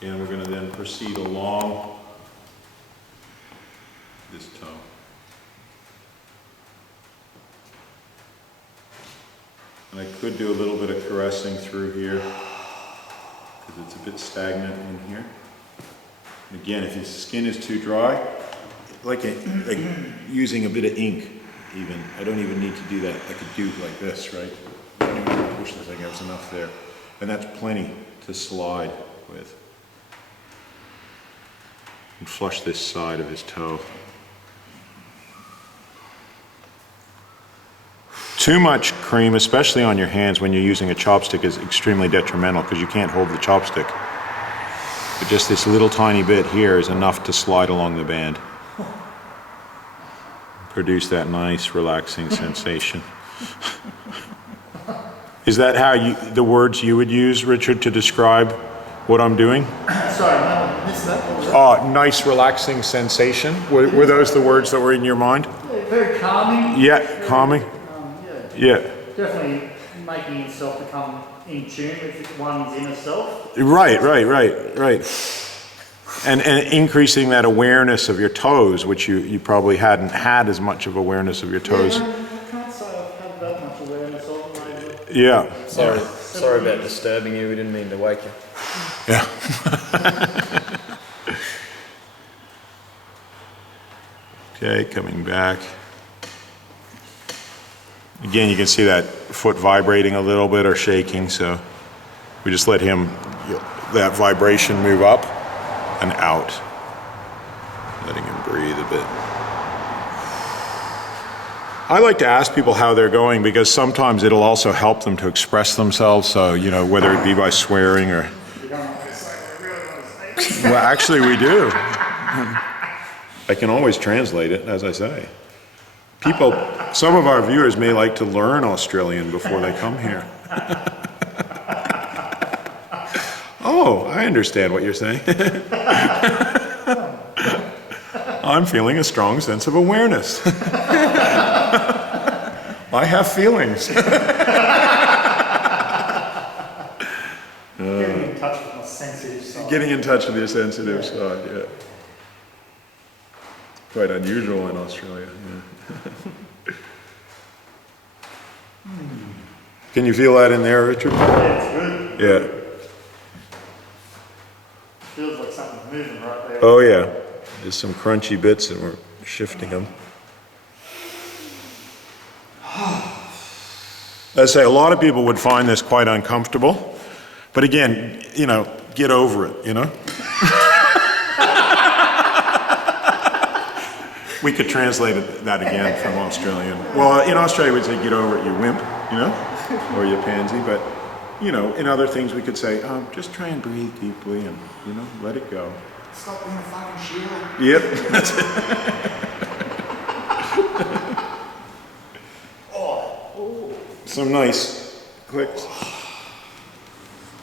And we're going to then proceed along this toe. And I could do a little bit of caressing through here because it's a bit stagnant in here. And again, if your skin is too dry, like using a bit of ink even. I don't even need to do that. I could do like this, right? I don't even need to push the thing, there's enough there. And that's plenty to slide with. And flush this side of his toe. Too much cream, especially on your hands when you're using a chopstick, is extremely detrimental because you can't hold the chopstick. But just this little tiny bit here is enough to slide along the band. Produce that nice relaxing sensation. Is that how the words you would use, Richard, to describe what I'm doing? Sorry, no, I missed that. Nice relaxing sensation. Were those the words that were in your mind? Yeah, very calming. Yeah, calming. Yeah. Definitely making yourself become in tune with one's inner self. Right. And increasing that awareness of your toes, which you probably hadn't had as much of awareness of your toes. Yeah, I can't say I've had that much awareness of them lately. Yeah. Sorry about disturbing you. We didn't mean to wake you. Yeah. Okay, coming back. Again, you can see that foot vibrating a little bit or shaking, so we just let that vibration move up and out, letting him breathe a bit. I like to ask people how they're going because sometimes it'll also help them to express themselves, so, whether it be by swearing or... Well, actually we do. I can always translate it, as I say. Some of our viewers may like to learn Australian before they come here. Oh, I understand what you're saying. I'm feeling a strong sense of awareness. I have feelings. Getting in touch with my sensitive side. Getting in touch with your sensitive side, yeah. Quite unusual in Australia. Yeah. Can you feel that in there, Richard? Yeah, it's good. Yeah. Feels like something's moving right there. Oh yeah. There's some crunchy bits and we're shifting them. As I say, a lot of people would find this quite uncomfortable. But again, get over it, We could translate that again from Australian. Well, in Australia we'd say, get over it, you wimp, or you pansy. But, in other things we could say, just try and breathe deeply and, let it go. Stop being a fucking Sheila. Yep, that's it. Some nice clicks.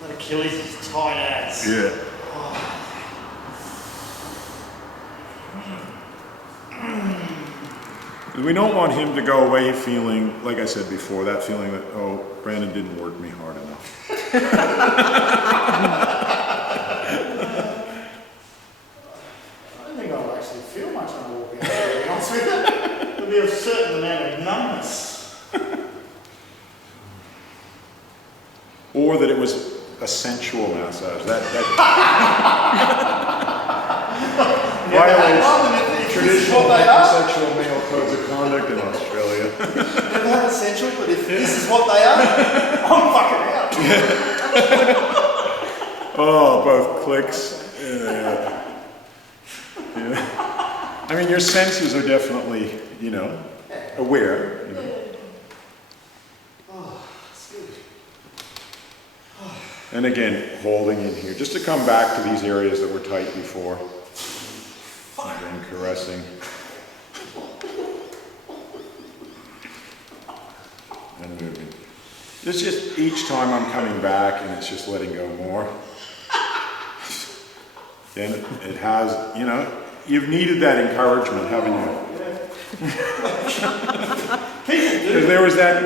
That Achilles is tight ass. Yeah. We don't want him to go away feeling, like I said before, that feeling that, Brandon didn't work me hard enough. I don't think I'll actually feel much when I walk out there, to be honest with you. There'll be a certain amount of numbness. Or that it was a sensual massage. That violates traditional heterosexual male codes of conduct in Australia. They're not essential, but if this is what they are, I'm fucking out. Oh, both clicks. Yeah. I mean, your senses are definitely, aware. And again, holding in here, just to come back to these areas that were tight before. And then caressing. And moving. It's just each time I'm coming back and it's just letting go more. And it has, you've needed that encouragement, haven't you? People do. There was that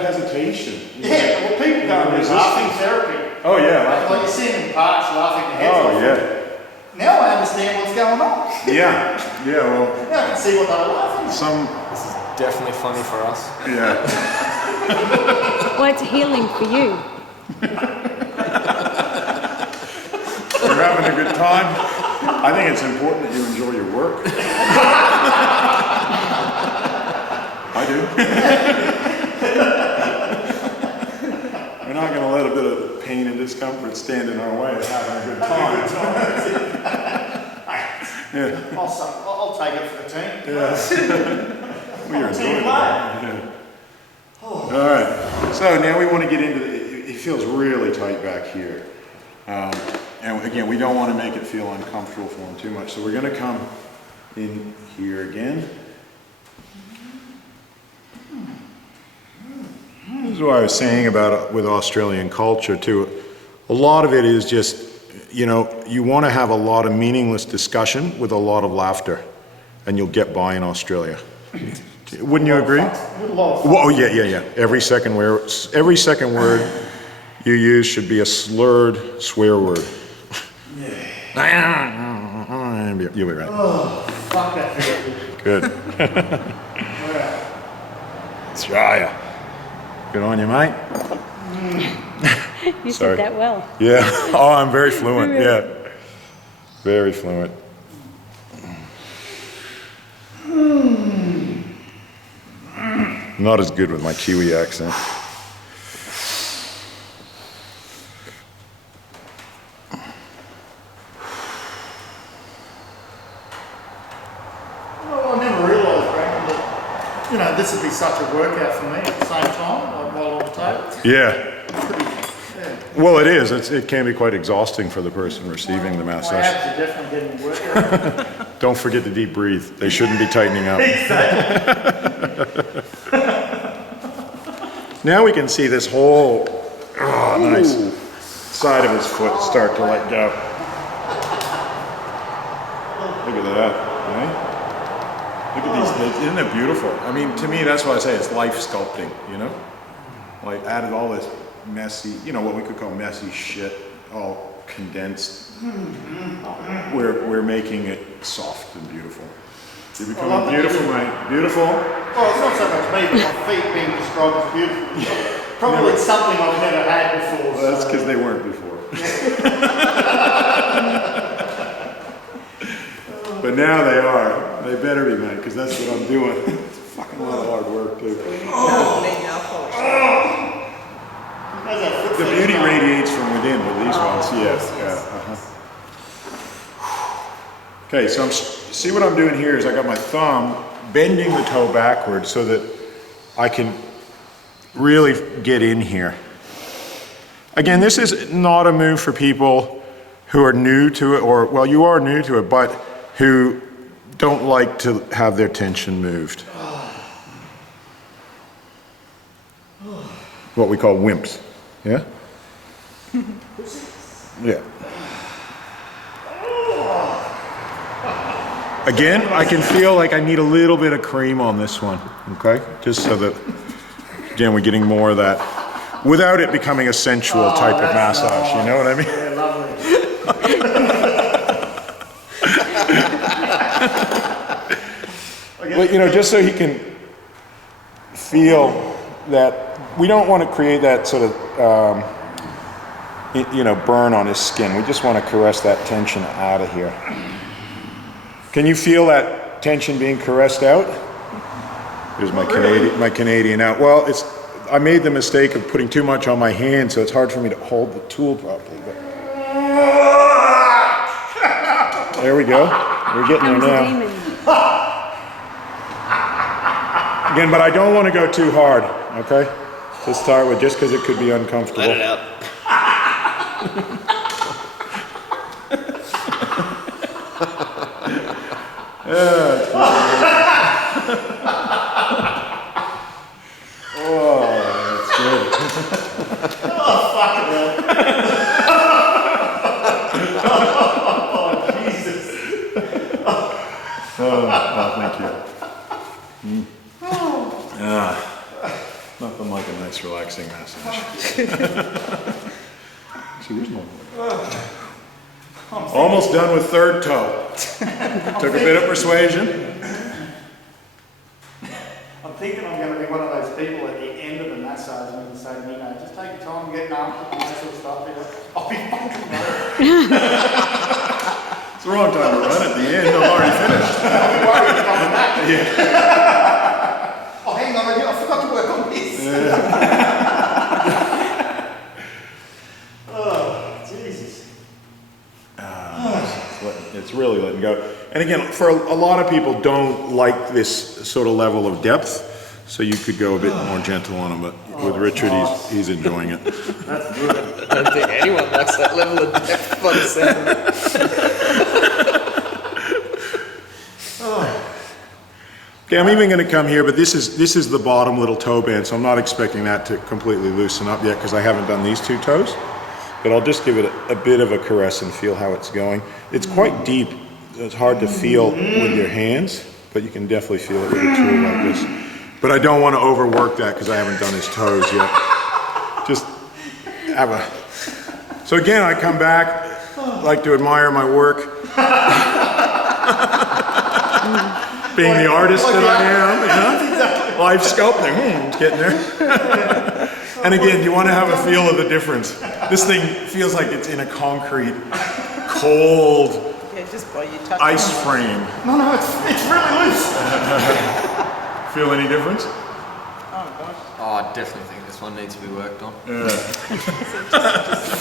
hesitation. Yeah, well, people go to laughing therapy. Oh yeah. Like you see them in parks laughing their heads Oh off. yeah. Now I understand what's going on. Yeah. Yeah. Well, Now I can see what they were laughing at. This is definitely funny for us. Yeah. Well, it's healing for you. You're having a good time. I think it's important that you enjoy your work. I do. We're not going to let a bit of pain and discomfort stand in our way of having a good time. Yeah. I'll take it for the team. Yeah. We are Team enjoying it. play. Yeah. All right. So now we want to get into it feels really tight back here. And again, we don't want to make it feel uncomfortable for him too much. So we're going to come in here again. This is what I was saying about with Australian culture too. A lot of it is just, you know, you want to have a lot of meaningless discussion with a lot of laughter, and you'll get by in Australia. Wouldn't you agree? Oh yeah. Every second word you use should be a slurred swear word. You'll be right. Oh, fuck that. Good. Try. Good on you, mate. You Sorry. said that well. Yeah. Oh, I'm very fluent. Yeah. Very fluent. Not as good with my Kiwi accent. Well, I never realised, Brandon, that, you know, this would be such a workout for me at the same time, like while on the table. Yeah. Yeah. Well, it is. It can be quite exhausting for the person receiving the My massage. abs are definitely getting workout. Don't forget to deep breathe. They shouldn't be tightening up. Now we can see this whole nice side of his foot start to let go. Look at that, right? Look at these things. Isn't it beautiful? I mean, to me, that's why I say it's life sculpting, you know? Like added all this messy, you know, what we could call messy shit, all condensed. We're making it soft and beautiful. You're becoming beautiful, mate. Beautiful. Well, it's not so much me, but my feet being described as beautiful. Probably it's something I've never had before. Well, that's because they weren't before. But now they are. They better be, mate, because that's what I'm doing. It's a fucking lot of hard work, too. The beauty radiates from within with these ones, yes. Yeah. Okay, so see what I'm doing here is I got my thumb bending the toe backwards so that I can really get in here. Again, this is not a move for people who are new to it, or, well, you are new to it, but who don't like to have their tension moved. What we call wimps, yeah? Yeah. Again, I can feel like I need a little bit of cream on this one, okay? Just so that, again, we're getting more of that, without it becoming a sensual type of massage, you know what I mean? Yeah, lovely. Well, you know, just so he can feel that, we don't want to create that sort of, you know, burn on his skin. We just want to caress that tension out of here. Can you feel that tension being caressed out? Here's my Canadian out. Well, I made the mistake of putting too much on my hand, so it's hard for me to hold the tool properly. But there we go. We're getting there now. Demon. Again, but I don't want to go too hard, okay? To start with, just because it could be uncomfortable. Let it out. Oh, that's good. Oh, fuck it, man. Oh, Jesus. Oh, thank you. Nothing like a nice relaxing massage. Actually, there's no more. Almost done with third toe. Took a bit of persuasion. I'm thinking I'm going to be one of those people at the end of the massage and say to me, just take your time getting up and that sort of stuff. I'll be fucking right. It's the wrong time to run at the end. I'm already finished. I'll be worried if I'm back. Yeah. Oh, hang on, I forgot to work on this. Oh, Jesus. It's really letting go. And again, for a lot of people don't like this sort of level of depth, so you could go a bit more gentle on him, but with Richard, he's enjoying it. That's good. I don't think anyone likes that level of depth by the sound of it. Okay, I'm even going to come here, but this is the bottom little toe band, so I'm not expecting that to completely loosen up yet because I haven't done these two toes. But I'll just give it a bit of a caress and feel how it's going. It's quite deep. It's hard to feel with your hands, but you can definitely feel it with a tool like this. But I don't want to overwork that because I haven't done his toes yet. Just have a... So again, I come back, like to admire my work. Being the artist that I am, live sculpting, it's getting there. And again, you want to have a feel of the difference. This thing feels like it's in a concrete, cold, just by your touch. ice frame. No, it's really loose. Feel any difference? Oh gosh. Oh, I definitely think this one needs to be worked on. Yeah. Just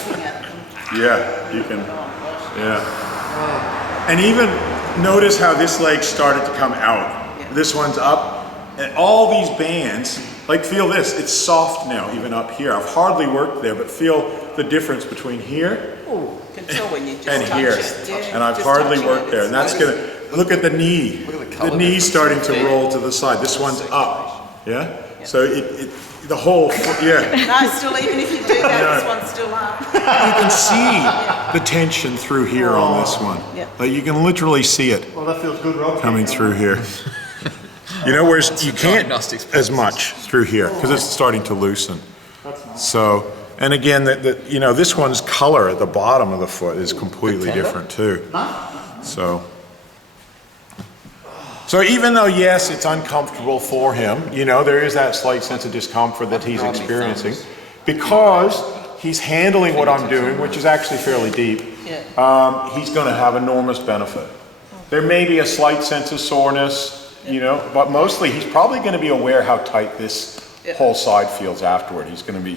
looking at them. Yeah, you can. Oh gosh. Yeah. And even notice how this leg started to come out. Yeah. This one's up. And all these bands, like feel this, it's soft now, even up here. I've hardly worked there, but feel the difference between here You can tell when you just and touch here. it. Yeah, And I've just hardly touching worked it, there. it's And that's nice. gonna, look at the knee. Look at the The colour knee's difference. starting to roll to the side. This one's up, yeah? So the whole, yeah. No, still, even if you do that, No. this one's still up. You can see the tension through here on this one. Yeah. Like you can literally see it Well, that feels good, Rob. coming through here. You know, whereas you can't diagnostics as much through here because it's starting to loosen. That's nice. So, and again, this one's color at the bottom of the foot is completely different too. So even though, yes, it's uncomfortable for him, there is that slight sense of discomfort that he's experiencing because he's handling what I'm doing, which is actually fairly deep. Yeah. He's going to have enormous benefit. There may be a slight sense of soreness, but mostly he's probably going to be aware how tight this whole side feels afterward. He's going to be,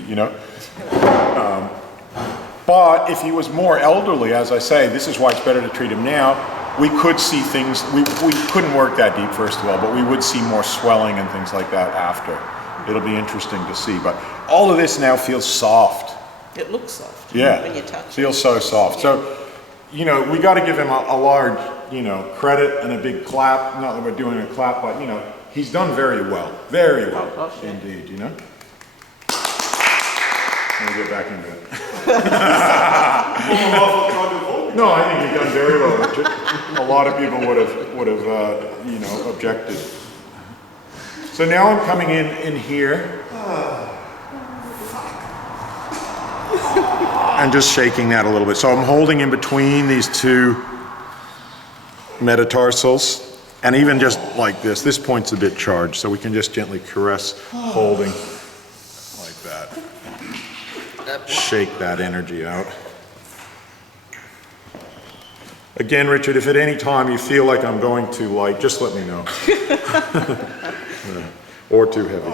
but if he was more elderly, as I say, this is why it's better to treat him now. We could see things, we couldn't work that deep first of all, but we would see more swelling and things like that after. It'll be interesting to see, but all of this now feels soft. It looks soft. Yeah, When you touch it. feels so soft. So, we got to give him a large, credit and a big clap. Not that we're doing a clap, but he's done very well gosh, yeah. indeed. Let me get back into it. No, I think you've done very well, Richard. A lot of people would have objected. So now I'm coming in here. And just shaking that a little bit. So I'm holding in between these two metatarsals, and even just like this point's a bit charged, so we can just gently caress, holding like that. Shake that energy out. Again, Richard, if at any time you feel like I'm going too light, just let me know. Or too heavy.